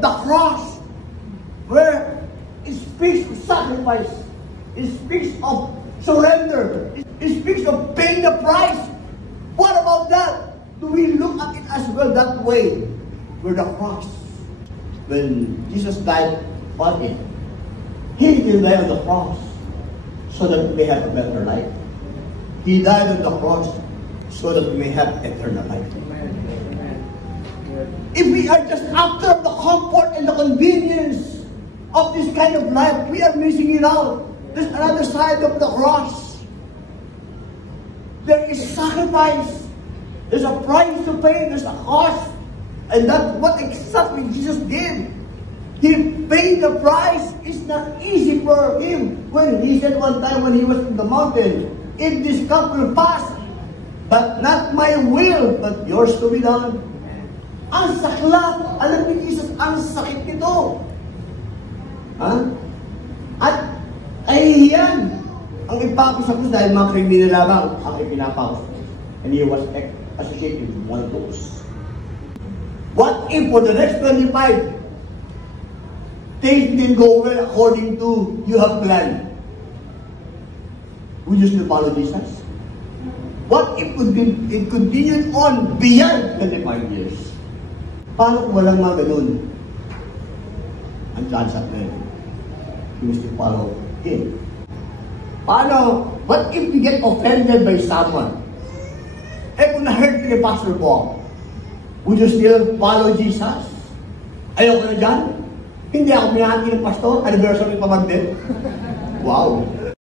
the cross, where it speaks of sacrifice, it speaks of surrender, it speaks of paying the price. What about that? Do we look at it as well that way? Where the cross, when Jesus died on it, He didn't die on the cross so that we may have a better life. He died on the cross so that we may have eternal life. If we are just after the comfort and the convenience of this kind of life, we are missing it out. There's another side of the cross. There is sacrifice. There's a price to pay. There's a cost. And that's what exactly Jesus did. He paid the price. It's not easy for Him. When He said one time when He was in the mountain, if this cup will pass, but not my will, but yours to be done. Ang sakla. Alam ni Jesus, ang sakit nito. At kahihiyan ang ipapos sa krus dahil mga kriminal lamang ang ipinapapos. And He was associated with one of those. What if for the next 25, things didn't go well according to you have planned? Would you still follow Jesus? What if it continued on beyond 25 years? Paano kung walang mga ganun? Ang chance at na yun. You must still follow Him. Paano? What if we get offended by someone? Kung na-hurt ni Pastor Paul, would you still follow Jesus? Ayoko na dyan. Hindi ako minahati ng pastor. Anniversary pa mag din. Wow.